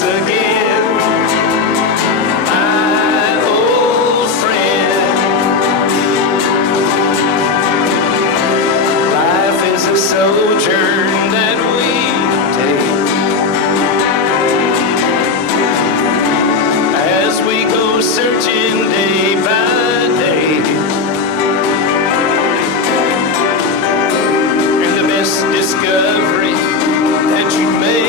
once again. My old friend, life is a sojourn that we take as we go searching day by day. And the best discovery that you made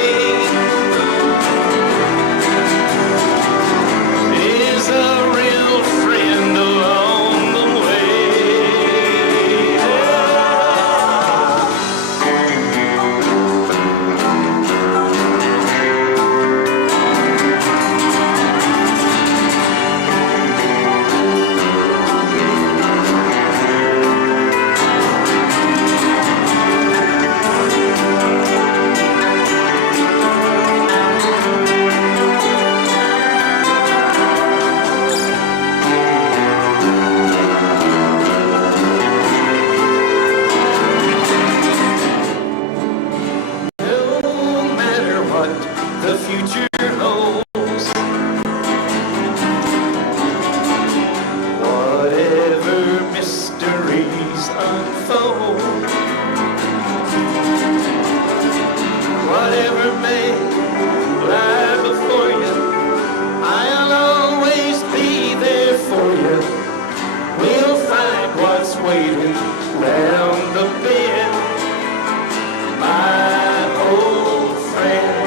is a real friend along the way. The future holds, whatever mysteries unfold, whatever may lie before you, I'll always be there for you. We'll find what's waiting round the bend. My old friend,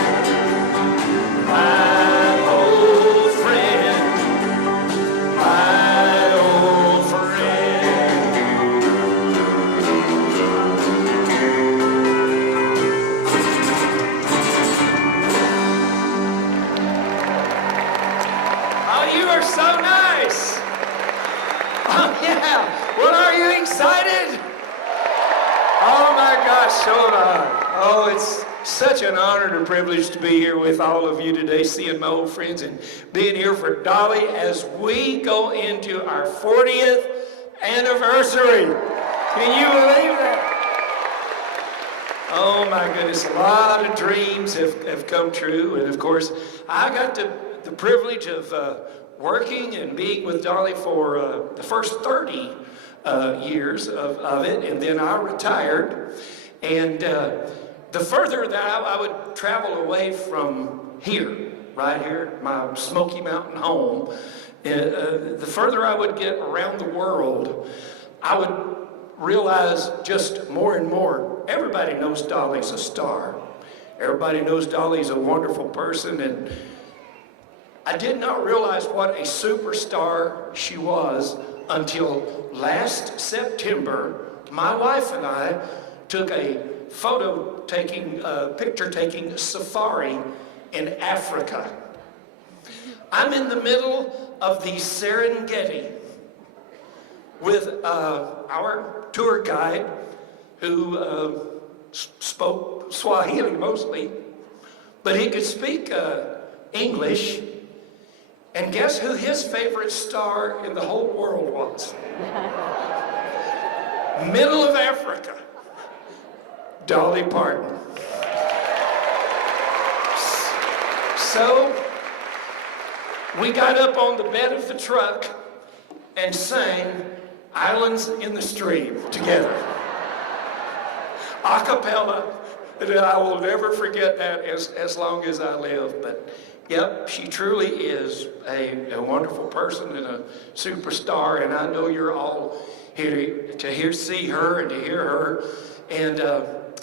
so nice. Oh, yeah. Well, are you excited? Oh, my gosh, so am I. Oh, it's such an honor and a privilege to be here with all of you today, seeing my old friends and being here for Dolly as we go into our 40th anniversary. Can you believe that? Oh, my goodness. A lot of dreams have come true. And, of course, I got the privilege of working and being with Dolly for the first 30 years of it, and then I retired. And the further that I would travel away from here, right here, my Smoky Mountain home, the further I would get around the world, I would realize just more and more, everybody knows Dolly's a star. Everybody knows Dolly's a wonderful person, and I did not realize what a superstar she was until last September. My wife and I took a picture-taking safari in Africa. I'm in the middle of the Serengeti with our tour guide who spoke Swahili mostly, but he could speak English. And guess who his favorite star in the whole world was? Middle of Africa, Dolly Parton. So we got up on the bed of the truck and sang Islands in the Stream together. A cappella, and I will never forget that as long as I live. But yep, she truly is a wonderful person and a superstar, and I know you're all here to see her and to hear her. And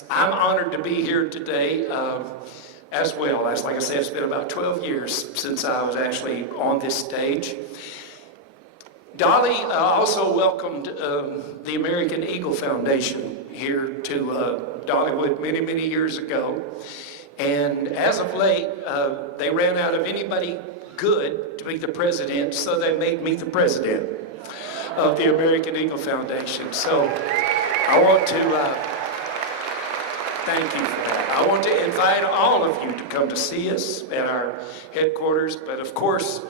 I'm honored to be here today as well. As like I said, it's been about 12 years since I was actually on this stage. Dolly also welcomed the American Eagle Foundation here to Dollywood many, many years ago. And as of late, they ran out of anybody good to be the president, so they made me the president of the American Eagle Foundation. So I want to thank you for that. I want to invite all of you to come to see us at our headquarters, but of course,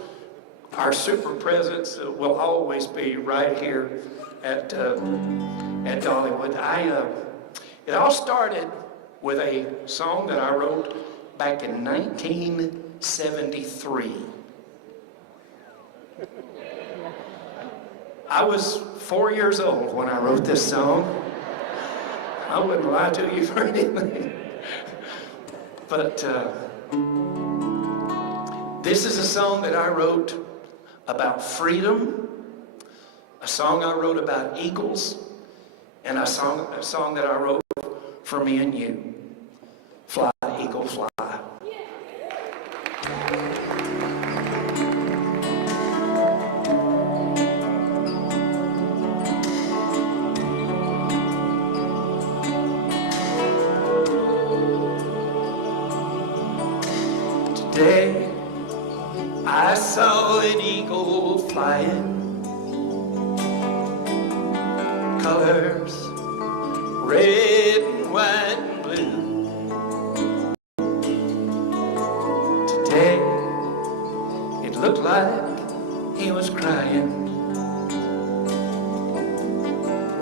our super presence will always be right here at Dollywood. It all started with a song that I wrote back in 1973. I was 4 years old when I wrote this song. I wouldn't lie to you for anything. But this is a song that I wrote about freedom, a song I wrote about eagles, and a song that I wrote for me and you. Fly, eagle, fly. Today, I saw an eagle flying, colors red and white and blue. Today, it looked like he was crying.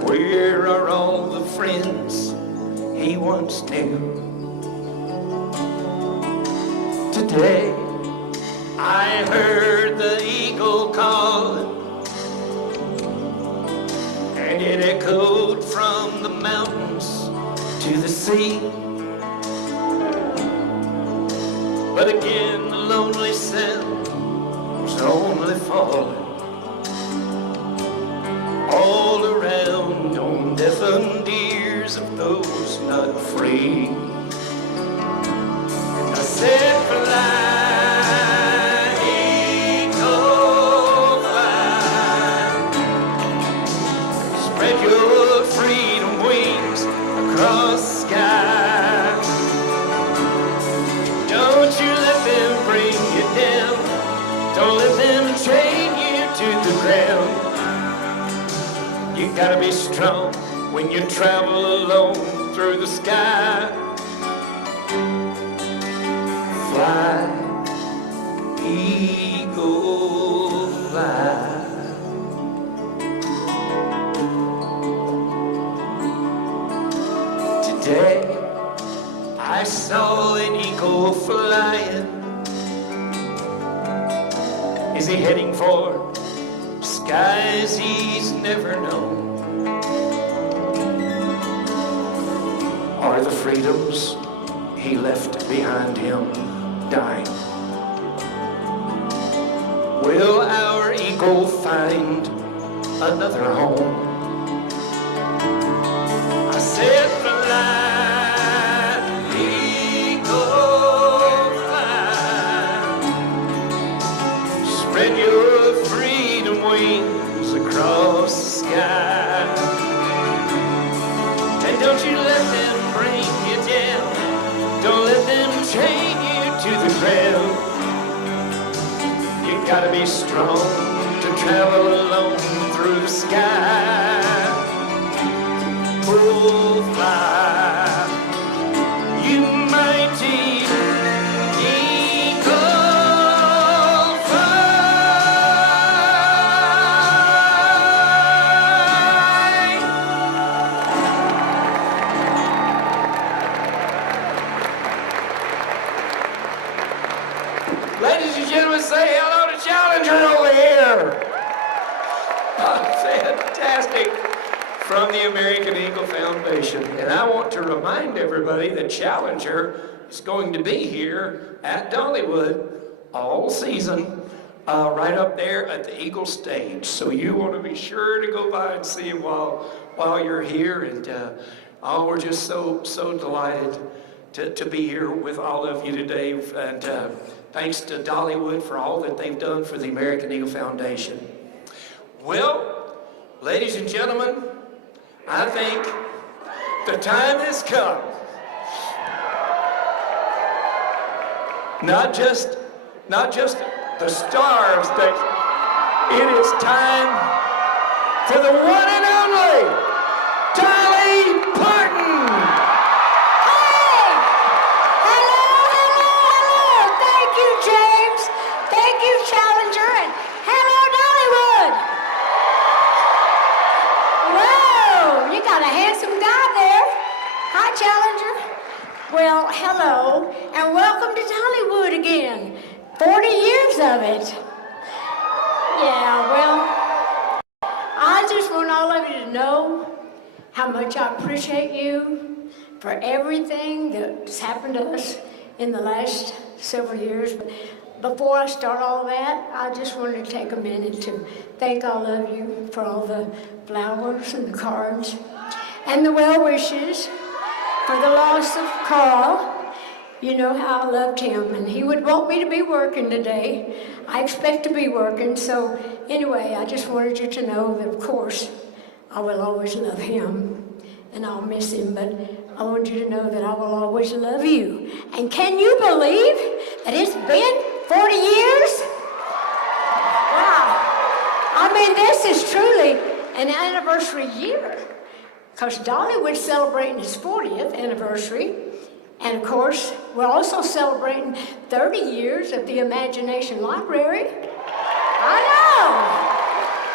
Where are all the friends he once knew? Today, I heard the eagle calling, and it echoed from the mountains to the sea. But again, the lonely sound was only falling all around on deafened ears of those not free. I said, fly, eagle, fly, spread your freedom wings across the sky. Don't you let them bring you down, don't let them chain you to the ground. You gotta be strong when you travel alone through the sky. Fly, eagle, fly. Today, I saw an eagle flying. Is he heading for skies he's never known? Are the freedoms he left behind him dying? Will our eagle find another home? I said, fly, eagle, fly, spread your freedom wings across the sky. And don't you let them bring you down, don't let them chain you to the ground. You gotta be strong to travel alone through the sky. Oh, fly, you mighty eagle, fly. Ladies and gentlemen, say hello to Challenger over here. Oh, fantastic. From the American Eagle Foundation. And I want to remind everybody that Challenger is going to be here at Dollywood all season, right up there at the Eagle stage. So you want to be sure to go by and see him while you're here. And we're just so delighted to be here with all of you today. And thanks to Dollywood for all that they've done for the American Eagle Foundation. Well, ladies and gentlemen, I think the time has come. Not just the star of stage. It is time for the one and only Dolly Parton. Hey! Hello! Thank you, James. Thank you, Challenger, and hello, Dollywood. Whoa! You got a handsome guy there. Hi, Challenger. Well, hello, and welcome to Dollywood again. 40 years of it. Yeah, well, I just want all of you to know how much I appreciate you for everything that's happened to us in the last several years. But before I start all that, I just wanted to take a minute to thank all of you for all the flowers and the cards and the well wishes for the loss of Carl. You know how I loved him, and he would want me to be working today. I expect to be working, so anyway, I just wanted you to know that, of course, I will always love him, and I'll miss him, but I want you to know that I will always love you. And can you believe that it's been 40 years? Wow. I mean, this is truly an anniversary year, because Dollywood's celebrating its 40th anniversary. And of course, we're also celebrating 30 years of the Imagination Library. I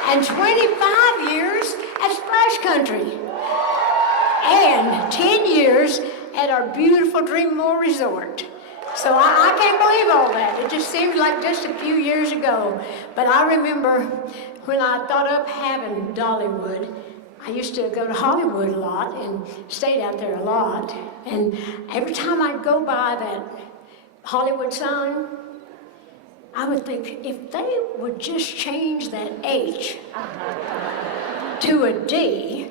know! And 25 years at Splash Country. And 10 years at our beautiful Dreammore Resort. So I can't believe all that. It just seems like just a few years ago. But I remember when I thought up having Dollywood, I used to go to Hollywood a lot and stayed out there a lot. And every time I'd go by that Hollywood sign, I would think, if they would just change that H to a D,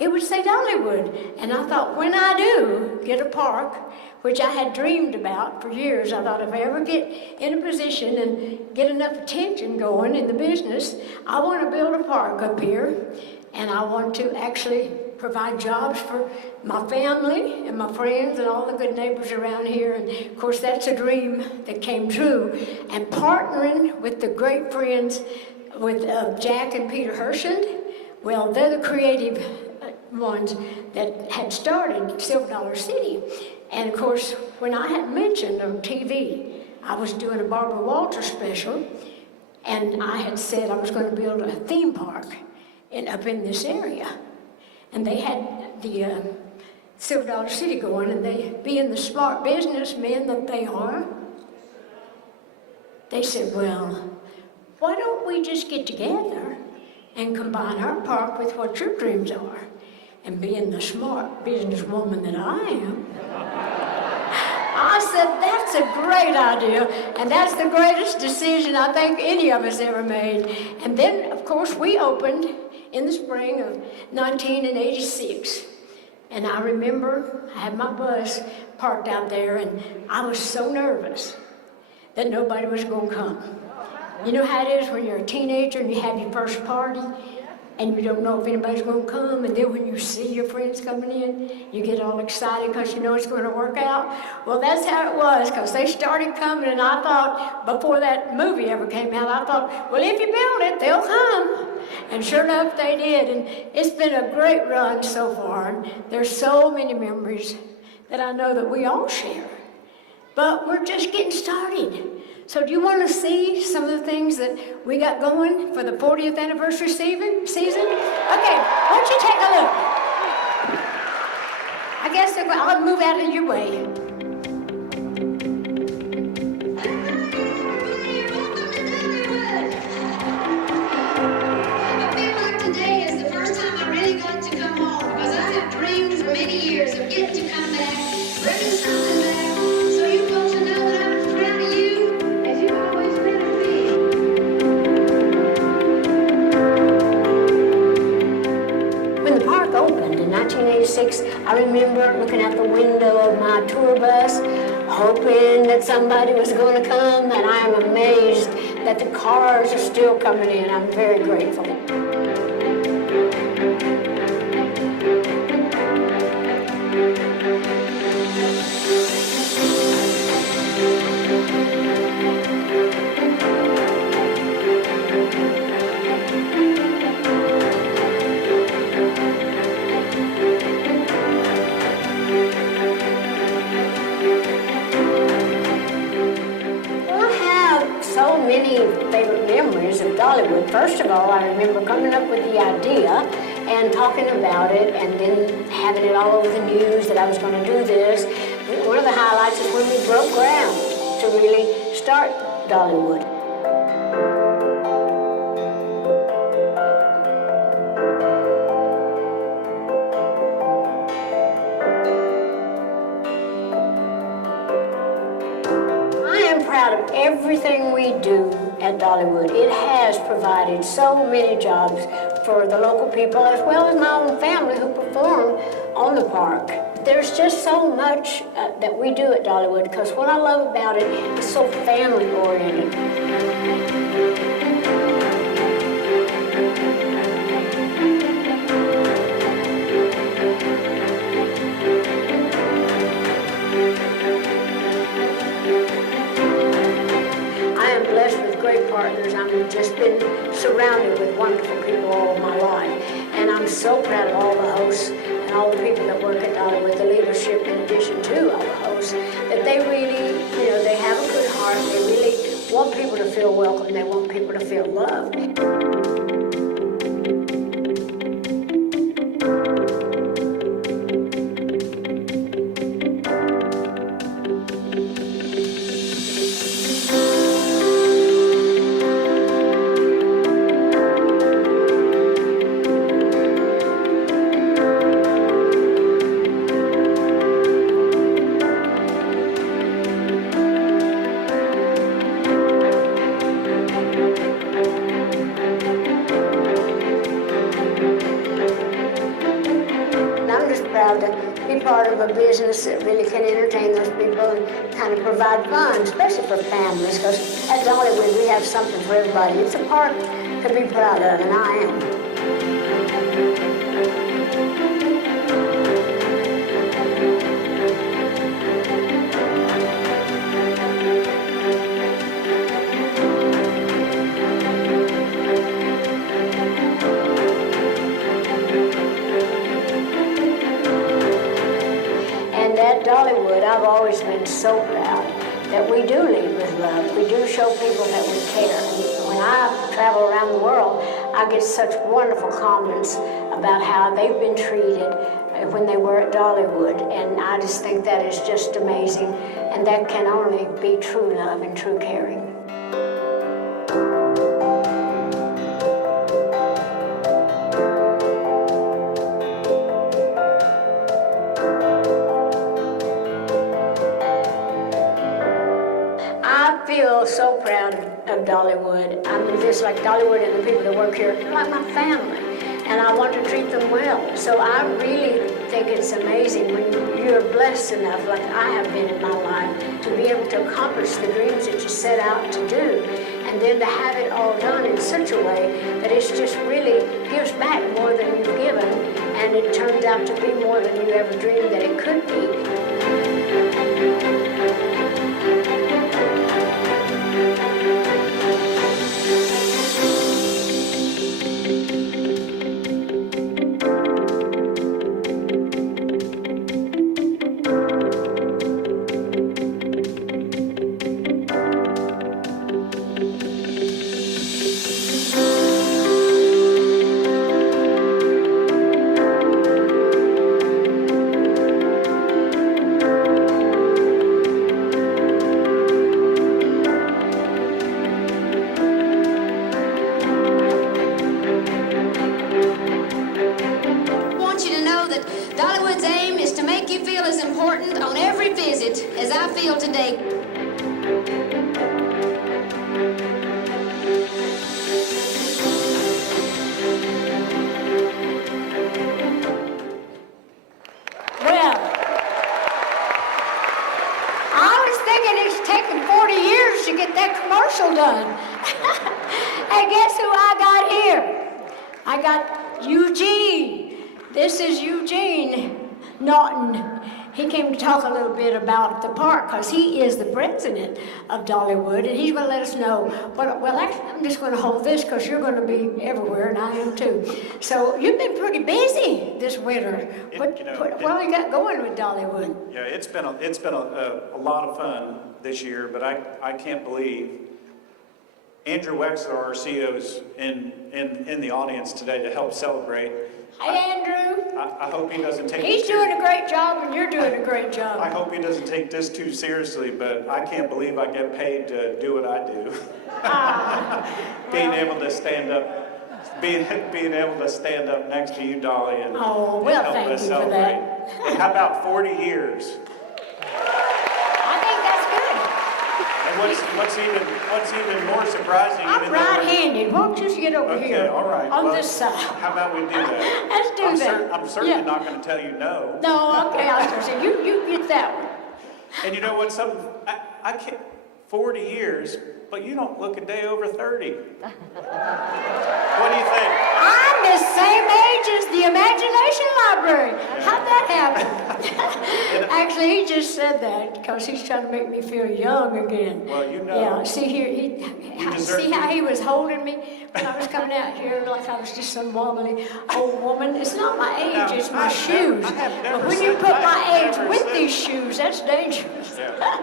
it would say Dollywood. And I thought, when I do get a park, which I had dreamed about for years, I thought if I ever get in a position and get enough attention going in the business, I want to build a park up here. And I want to actually provide jobs for my family and my friends and all the good neighbors around here. And of course, that's a dream that came true. And partnering with the great friends with Jack and Peter Hershend, well, they're the creative ones that had started Silver Dollar City. And of course, when I had mentioned on TV, I was doing a Barbara Walters special, and I had said I was going to build a theme park up in this area. And they had the Silver Dollar City going, and they, being the smart businessmen that they are, they said, well, why don't we just get together and combine our park with what your dreams are? And being the smart businesswoman that I am, I said, that's a great idea, and that's the greatest decision I think any of us ever made. And then, of course, we opened in the spring of 1986. And I remember I had my bus parked out there, and I was so nervous that nobody was going to come. You know how it is when you're a teenager and you have your first party, and you don't know if anybody's going to come, and then when you see your friends coming in, you get all excited because you know it's going to work out. Well, that's how it was, because they started coming, and I thought, before that movie ever came out, I thought, well, if you build it, they'll come. And sure enough, they did, and it's been a great run so far. And there's so many memories that I know that we all share. But we're just getting started. So do you want to see some of the things that we got going for the 40th anniversary season? Okay, why don't you take a look? I guess I'll move out of your way. I feel like today is the first time I really got to come home, because I have dreamed for many years of getting to come back, bringing something back, so you folks will know that I'm as proud of you as you've always been of me. When the park opened in 1986, I remember looking out the window of my tour bus, hoping that somebody was going to come, and I am amazed that the cars are still coming in. I'm very grateful. Many favorite memories of Dollywood. First of all, I remember coming up with the idea and talking about it, and then having it all over the news that I was going to do this. really start Dollywood. Proud of everything we do at Dollywood. It has provided so many jobs for the local people as well as my own family who perform on the park. There's just so much that we do at Dollywood because what I love about it is so family oriented. Great partners. I've just been surrounded with wonderful people all of my life. And I'm so proud of all the hosts and all the people that work at Dollywood, the leadership in addition to all the hosts, that they really, they have a good heart. They really want people to feel welcome. They want people to feel loved. To be part of a business that really can entertain those people and kind of provide fun, especially for families, because at Dollywood we have something for everybody. It's a park to be proud of, and I am. Dollywood, I've always been so proud that we do lead with love. We do show people that we care. When I travel around the world, I get such wonderful comments about how they've been treated when they were at Dollywood, and I just think that is just amazing, and that can only be true love and true caring. I feel so proud of Dollywood. I mean, just like Dollywood and the people that work here, they're like my family, and I want to treat them well. So I really think it's amazing when you're blessed enough, like I have been in my life, to be able to accomplish the dreams that you set out to do, and then to have it all done in such a way that it's just really gives back more than you've given, and it turns out to be more than you ever dreamed that it could be. Dollywood's aim is to make you feel as important on every visit as I feel today. Well, I was thinking it's taken 40 years to get that commercial done. And guess who I got here? I got Eugene. This is Eugene Naughton. He came to talk a little bit about the park because he is the president of Dollywood, and he's going to let us know. Well, actually, I'm just going to hold this because you're going to be everywhere, and I am too. So you've been pretty busy this winter. What have you got going with Dollywood? Yeah, it's been a lot of fun this year, but I can't believe Andrew Wexler, our CEO, is in the audience today to help celebrate. Hey, Andrew. I hope he doesn't take He's this doing a great job, and you're doing a great I job. hope he doesn't take this too seriously, but I can't believe I get paid to do what I do. Being able to stand up, being able to stand up next to you, Dolly, and, Oh, and well, help thank us you for celebrate. that. And how about 40 years? I think that's good. And what's even more surprising, I'm even though we're- right-handed. Won't you get over Okay, here? all right. On Well, this side. How about we do that? Let's do that. I'm certainly Yeah. not going to tell you no. No, okay, I was gonna say, you get that one. And you know what? I can't. 40 years, but you don't look a day over 30. What do you think? I'm the same age as the Imagination Library. How'd that happen? Actually, he just said that because he's trying to make me feel young again. Well, you know. Yeah, see here, deserve see how he was holding me when I was coming out here like I was just some wobbly old woman. It's not my age, Now, it's my I shoes. have never But when you said- put I my have age never with said- these shoes, that's dangerous. Yeah.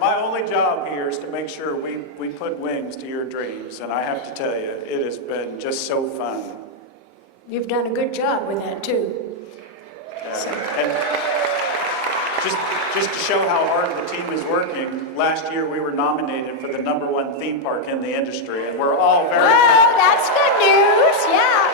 My only job here is to make sure we put wings to your dreams, and I have to tell you, it has been just so fun. You've done a good job with that too. And just to show how hard the team is working, last year we were nominated for the #1 theme park in the industry, and we're all very Well, proud. that's good news, yeah.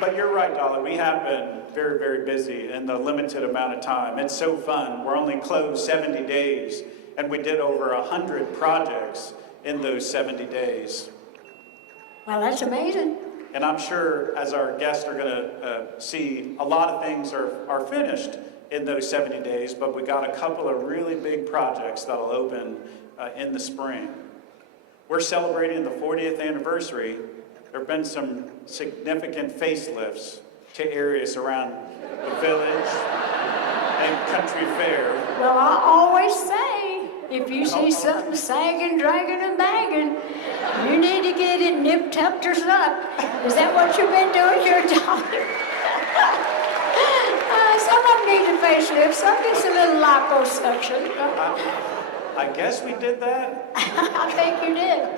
But you're right, Dolly. We have been very, very busy in the limited amount of time. It's so fun. We're only closed 70 days, and we did over 100 projects in those 70 days. Well, that's amazing. And I'm sure, as our guests are going to see, a lot of things are finished in those 70 days, but we got a couple of really big projects that'll open in the spring. We're celebrating the 40th anniversary. There have been some significant facelifts to areas around the village and country fair. Well, I always say, if you see something sagging, dragging, and bagging, you need to get it nipped, tucked, or stuck. Is that what you've been doing here, Dolly? Some of them need a facelift, some gets a little liposuction. I guess we did that. I think you did.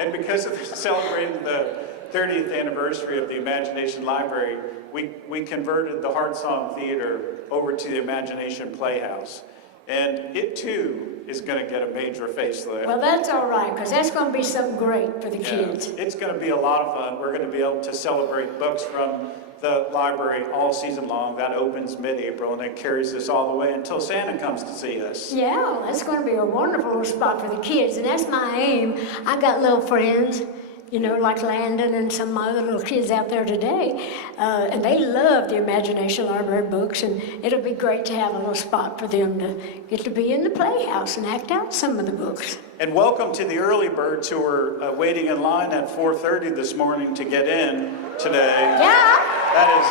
And because of celebrating the 30th anniversary of the Imagination Library, we converted the Heart Song Theater over to the Imagination Playhouse. And it too is going to get a major facelift. Well, that's all right, because that's going to be something great for the kids. It's going to be a lot of fun. We're going to be able to celebrate books from the library all season long. That opens mid-April, and it carries us all the way until Santa comes to see us. Yeah, that's going to be a wonderful little spot for the kids, and that's my aim. I got little friends, you know, like Landon and some of my other little kids out there today, and they love the Imagination Library books, and it'll be great to have a little spot for them to get to be in the playhouse and act out some of the books. And welcome to the early birds who are waiting in line at 4:30 this morning to get in today. Yeah, That is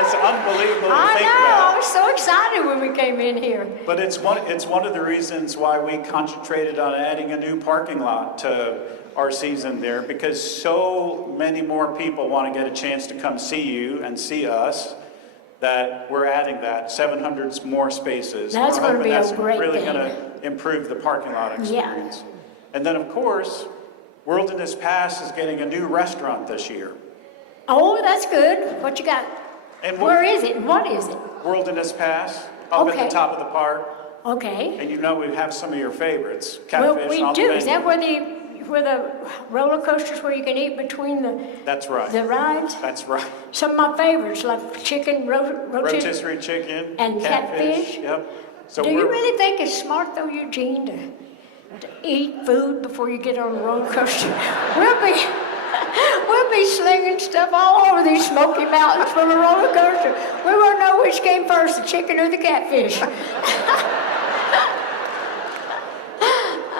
it's unbelievable to I think know. about. I was so excited when we came in here. But it's one of the reasons why we concentrated on adding a new parking lot to our season there, because so many more people want to get a chance to come see you and see us, that we're adding that 700 more spaces. That's We're gonna hoping be a that's great really thing. going to improve the parking lot experience. And then, of course, Wilderness Pass is getting a new restaurant this year. Oh, that's good. What you got? And Where is it? What is it? Wilderness Pass, up at Okay. the top of the park. Okay. And you know we have some of your favorites, Well, catfish we on do. the Is that menu. where the roller coasters where you can eat between That's right. the rides? That's right. Some of my favorites, like chicken, rotisserie. Rotisserie chicken. And catfish. Yep. So Do you really think it's smart, though, Eugene, to eat food before you get on a roller coaster? We'll be slinging stuff all over these Smoky Mountains from a roller coaster. We won't know which came first, the chicken or the catfish.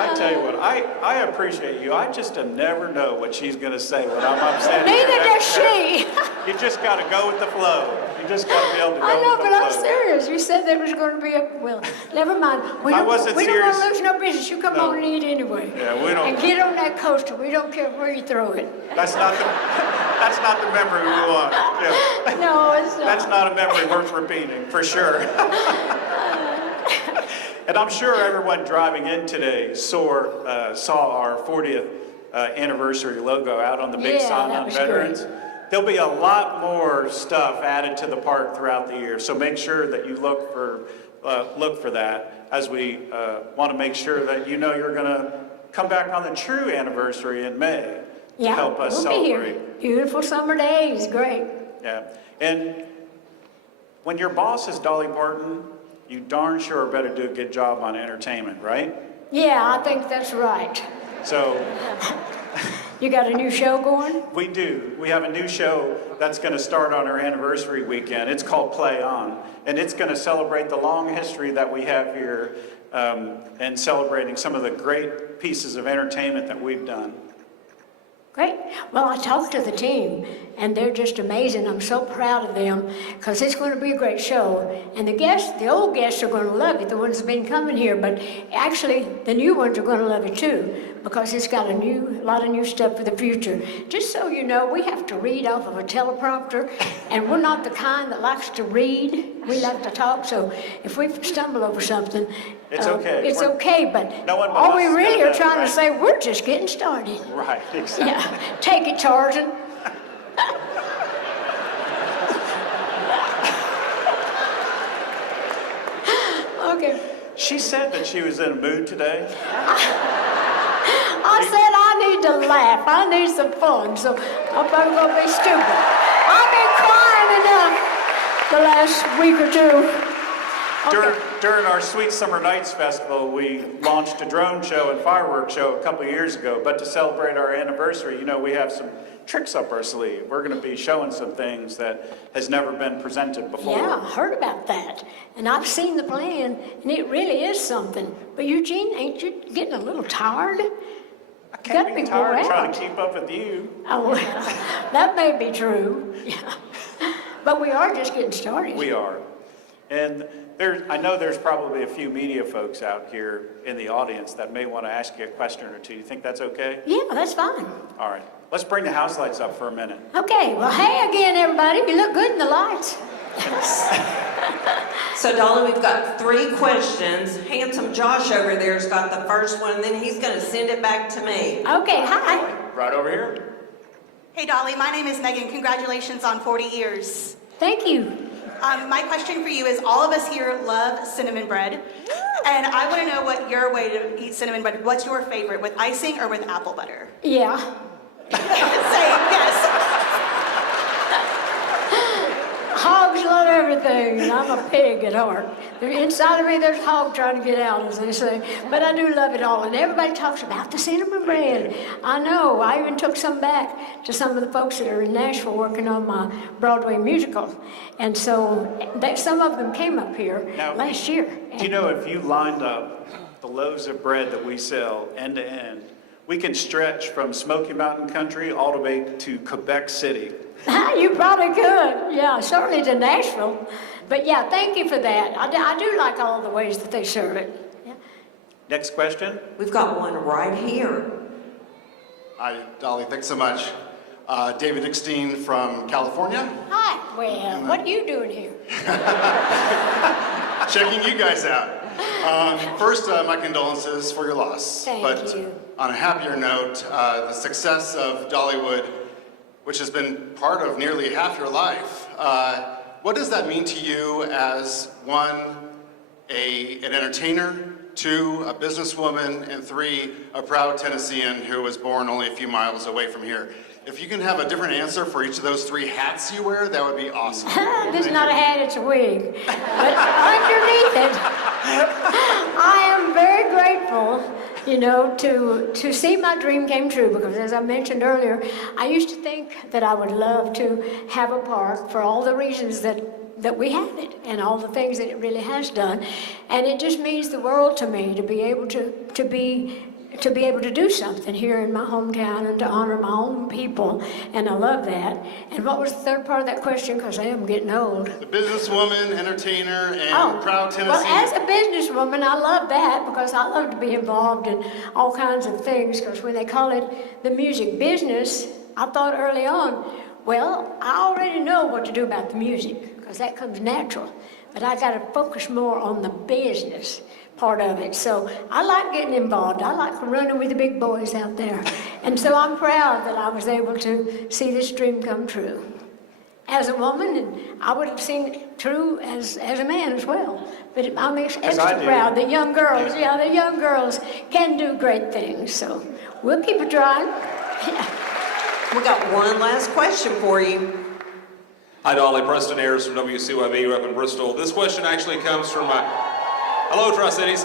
I tell you what, I appreciate you. I just never know what she's going to say when I'm upset. Neither does she. You just got to go with the flow. You just got to be able to go I know, with the but I'm flow. serious. You said there was going to be well, never mind. We I don't, wasn't we don't want serious. to lose no business. You come No. on and eat anyway. Yeah, we don't- And get on that coaster. We don't care where you throw it. That's not the memory we want. Yeah. No, it's not. That's not a memory worth repeating, for sure. And I'm sure everyone driving in today saw our 40th anniversary logo out on the big Yeah, sign that on was veterans. great. There'll be a lot more stuff added to the park throughout the year, so make sure that you look for that as we want to make sure that you know you're going to come back on the true anniversary in May to Yeah, help us we'll celebrate. be here. Beautiful summer days, great. Yeah, and when your boss is Dolly Parton, you darn sure better do a good job on entertainment, right? Yeah, I think that's right. So You got a new show going? we do. We have a new show that's going to start on our anniversary weekend. It's called Play On, and it's going to celebrate the long history that we have here and celebrating some of the great pieces of entertainment that we've done. Great. Well, I talked to the team, and they're just amazing. I'm so proud of them because it's going to be a great show. And the old guests are going to love it, the ones that have been coming here. But actually, the new ones are going to love it too because it's got a lot of new stuff for the future. Just so you know, we have to read off of a teleprompter, and we're not the kind that likes to read. We like to talk. So if we stumble over something, It's okay. It's okay. But No one but all us we is really gonna are know, trying right? to say, we're just getting started. Right, exactly. Yeah, take it, Tarzan. Okay. She said that she was in a mood today. I said I need to laugh. I need some fun, so I'm not going to be stupid. I've been crying enough the last week or two. Okay. During our Sweet Summer Nights Festival, we launched a drone show and fireworks show a couple of years ago. But to celebrate our anniversary, you know, we have some tricks up our sleeve. We're going to be showing some things that has never been presented before. Yeah, I heard about that. And I've seen the plan, and it really is something. But Eugene, ain't you getting a little tired? I can't be wore tired trying out. to keep up with you. Oh, well, that may be true. Yeah. But we are just getting started. We are. And I know there's probably a few media folks out here in the audience that may want to ask you a question or two. You think that's okay? Yeah, that's fine. All right. Let's bring the house lights up for a minute. Okay, well, hey again, everybody. You look good in the lights. So, Dolly, we've got 3 questions. Handsome Josh over there's got the first one, and then he's going to send it back to me. Okay, hi. Right over here. Hey Dolly, my name is Megan. Congratulations on 40 years. Thank you. My question for you is, all of us here love cinnamon bread, and I want to know what your way to eat cinnamon bread. What's your favorite, with icing or with apple butter? Yeah. Same, yes. Hogs love everything, and I'm a pig at heart. Inside of me, there's a hog trying to get out, as they say. But I do love it all, and everybody talks about the cinnamon bread. I know. I even took some back to some of the folks that are in Nashville working on my Broadway musical. And so some of them came up here Now, last year. Do you know if you lined up the loaves of bread that we sell end to end, we can stretch from Smoky Mountain Country all the way to Quebec City. You probably could. Yeah, certainly to Nashville. But yeah, thank you for that. I do like all the ways that they serve it. Yeah. Next question. We've got one right here. Hi, Dolly. Thanks so much. David Dickstein from California. Hi. Well, what are you doing here? Checking you guys out. First, my condolences for your loss. Thank you. On a happier note, the success of Dollywood, which has been part of nearly half your life, what does that mean to you as 1, an entertainer, 2, a businesswoman, and 3, a proud Tennessean who was born only a few miles away from here? If you can have a different answer for each of those 3 hats you wear, that would be awesome. This is not a hat, it's a wig. But underneath it, I am very grateful, to see my dream came true, because as I mentioned earlier, I used to think that I would love to have a park for all the reasons that we have it and all the things that it really has done. And it just means the world to me to be able to be able to do something here in my hometown and to honor my own people, and I love that. And what was the third part of that question? Because I am getting old. The businesswoman, entertainer, and proud Tennessean. Well, as a businesswoman, I love that because I love to be involved in all kinds of things. Because when they call it the music business, I thought early on, well, I already know what to do about the music because that comes natural. But I got to focus more on the business part of it. So I like getting involved. I like running with the big boys out there. And so I'm proud that I was able to see this dream come true. As a woman, and I would have seen it true as a man as well. But I'm extra proud that young girls, the young girls can do great things. So we'll keep it trying. We got one last question for you. Hi, Dolly. Preston Ayers from WCYB. We're up in Bristol. This question actually comes from my... Hello, Tri-Cities.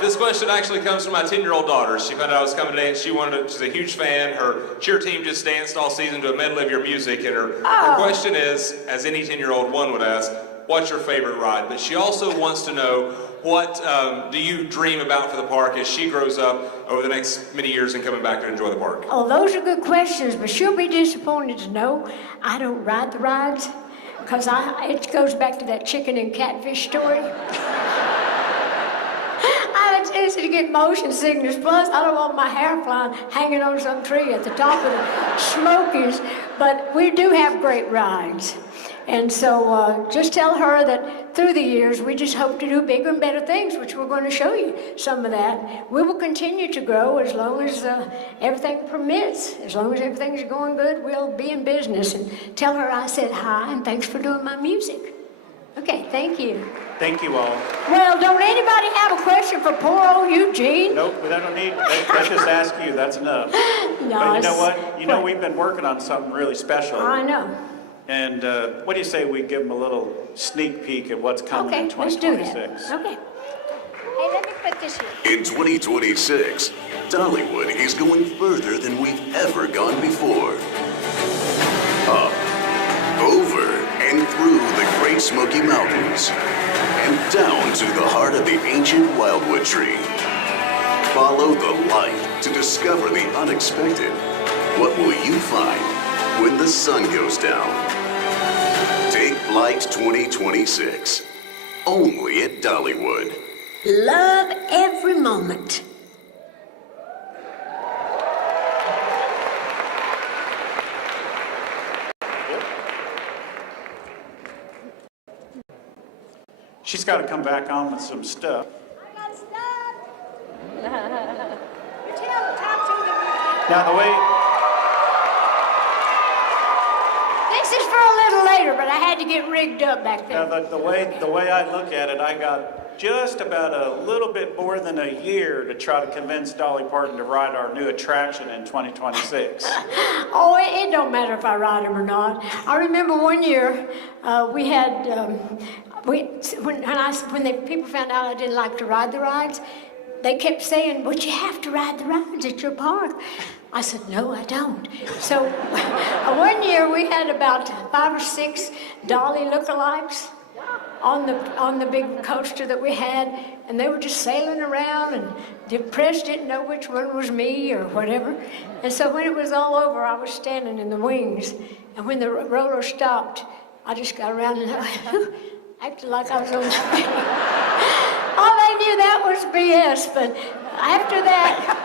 This question actually comes from my 10-year-old daughter. She found out I was coming today, and she's a huge fan. Her cheer team just danced all season to a medley of your music, and her question is, as any 10-year-old one would ask, what's your favorite ride? But she also wants to know, what do you dream about for the park as she grows up over the next many years and coming back to enjoy the park? Oh, those are good questions, but she'll be disappointed to know I don't ride the rides, because it goes back to that chicken and catfish story. I have a tendency to get motion sickness. Plus, I don't want my hair flying hanging on some tree at the top of the Smokies. But we do have great rides. And so just tell her that through the years, we just hope to do bigger and better things, which we're going to show you some of that. We will continue to grow as long as everything permits. As long as everything's going good, we'll be in business. And tell her I said hi and thanks for doing my music. Okay, thank you. Thank you all. Well, don't anybody have a question for poor old Eugene? Nope, we don't need, let's just ask you, that's enough. No, But you know what? You know, we've been working on something really special. I know. And what do you say we give them a little sneak peek at what's coming in Okay, let's do 2026? that. Okay. Hey, let me put this here. In 2026, Dollywood is going further than we've ever gone before. Up, over, and through the Great Smoky Mountains, and down to the heart of the ancient wildwood tree. Follow the light to discover the unexpected. What will you find when the sun goes down? Take Flight 2026, only at Dollywood. Love every moment. She's got to come back on with some stuff. I got stuff. You tell talk to them. Now, the way, This is for a little later, but I had to get rigged up back now there. the way I look at it, I got just about a little bit more than a year to try to convince Dolly Parton to ride our new attraction in 2026. Oh, it don't matter if I ride them or not. I remember one year we had when people found out I didn't like to ride the rides, they kept saying, "But you have to ride the rides at your park." I said, "No, I don't." So one year we had about 5 or 6 Dolly lookalikes on the big coaster that we had, and they were just sailing around, and the press didn't know which one was me or whatever. And so when it was all over, I was standing in the wings, and when the roller stopped, I just got around and acted like I was on stage. Oh, they knew that was BS, but after that,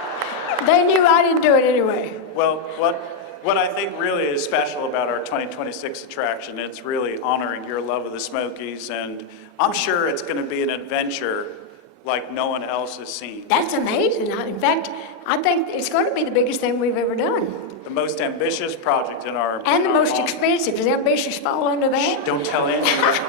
they knew I didn't do it anyway. Well, what I think really is special about our 2026 attraction, it's really honoring your love of the Smokies, and I'm sure it's going to be an adventure like no one else has seen. That's amazing. In fact, I think it's going to be the biggest thing we've ever done. The most ambitious project in our... And the in our most hall. expensive. Does ambitious fall under that? Don't tell Andrew.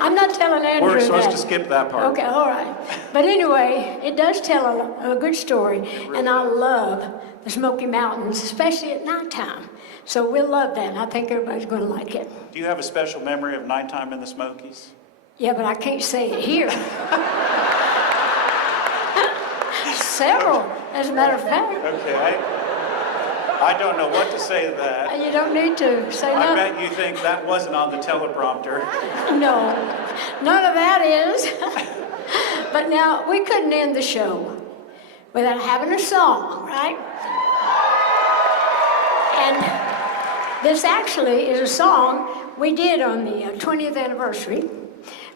I'm not telling Andrew We're supposed that. to skip that part. Okay, all right. But anyway, it does tell a good story, and I love the Smoky Mountains, especially at nighttime. So we'll love that, and I think everybody's going to like it. Do you have a special memory of nighttime in the Smokies? Yeah, but I can't say it here. Several, as a matter of fact. Okay, I don't know what to say to that. You don't need to say I nothing. bet you think that wasn't on the teleprompter. No, none of that is. But now, we couldn't end the show without having a song, right? And this actually is a song we did on the 20th anniversary.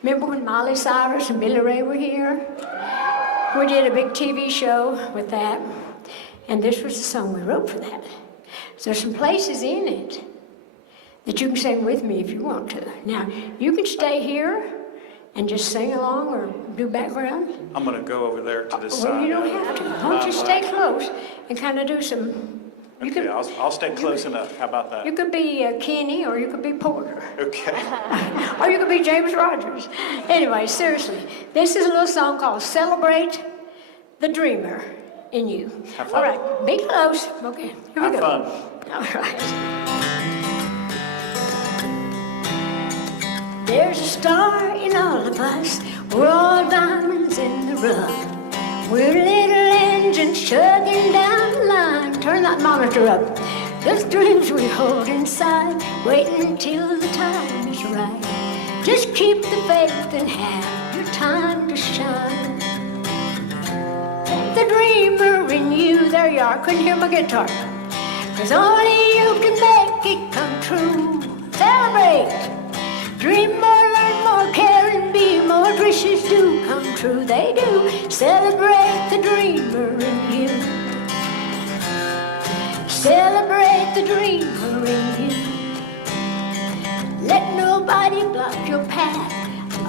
Remember when Miley Cyrus and Billy Ray were here? We did a big TV show with that, and this was the song we wrote for that. So there's some places in it that you can sing with me if you want to. Now, you can stay here and just sing along or do background? I'm going to go over there to this Well, side. you don't have to. Why don't you stay close and kind of do some... You Okay, could, I'll stay close enough. How about that? you could be Kenny, or you could be Porter, Okay. or you could be James Rogers. Anyway, seriously, this is a little song called "Celebrate the Dreamer in You." Have All fun. right, be close. Okay, here we Have go. fun. All right. There's a star in all of us. We're all diamonds in the rough. We're little engines chugging down the line. Turn that monitor up. Those dreams we hold inside, waiting until the time is right. Just keep the faith and have your time to shine. The dreamer in you, there you are. Couldn't hear my guitar. 'Cause only you can make it come true. Celebrate. Dream more, learn more, care and be more. Wishes do come true, they do. Celebrate the dreamer in you. Celebrate the dreamer in you. Let nobody block your path.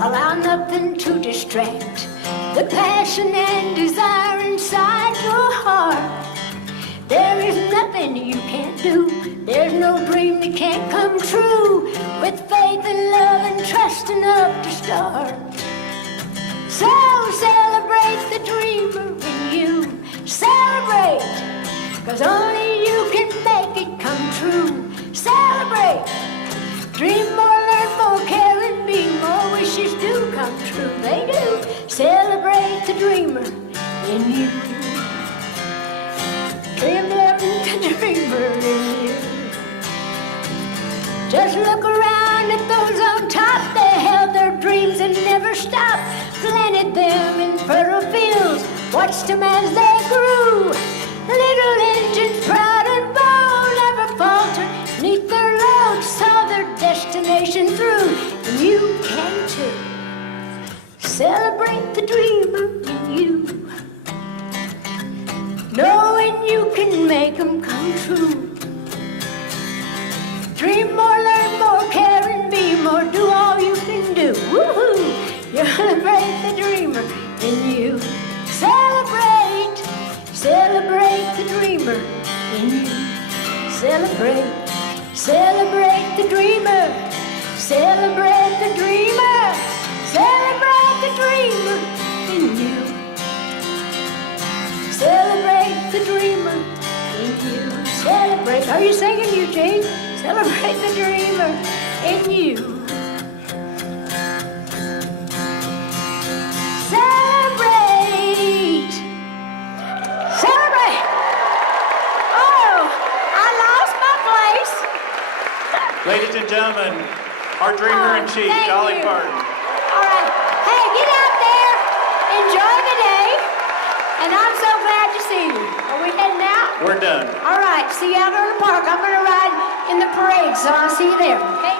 Allow nothing to distract the passion and desire inside your heart. There is nothing you can't do. There's no dream that can't come true. With faith and love and trust enough to start. So celebrate the dreamer in you. Celebrate, 'cause only you can make it come true. Celebrate. Dream more, learn more, care and be more. Wishes do come true, they do. Celebrate the dreamer in you. Dream the dreamer in you. Just look around at those on top. They held their dreams and never stopped. Planted them in fertile fields, watched them as they grew. Little engines proud and bold, never faltered neath their load. Saw their destination through, and you can too. Celebrate the dreamer in you. Knowing you can make them come true. Dream more, learn more, care and be more. Do all you can do. Woohoo! You celebrate the dreamer in you. Celebrate, celebrate the dreamer in you. Celebrate, celebrate the dreamer. Celebrate the dreamer. Celebrate the dreamer in you. Celebrate the dreamer in you. Celebrate. Are you singing, Eugene? Celebrate the dreamer in you. Celebrate. Celebrate. Oh, I lost my place. Ladies and gentlemen, our dreamer in chief, Thank Dolly you. Parton. All right. Hey, get out there. Enjoy the day. And I'm so glad to see you. Are we heading out? We're done. All right. See you out on the park. I'm going to ride in the parade, so I'll see you there. Okay?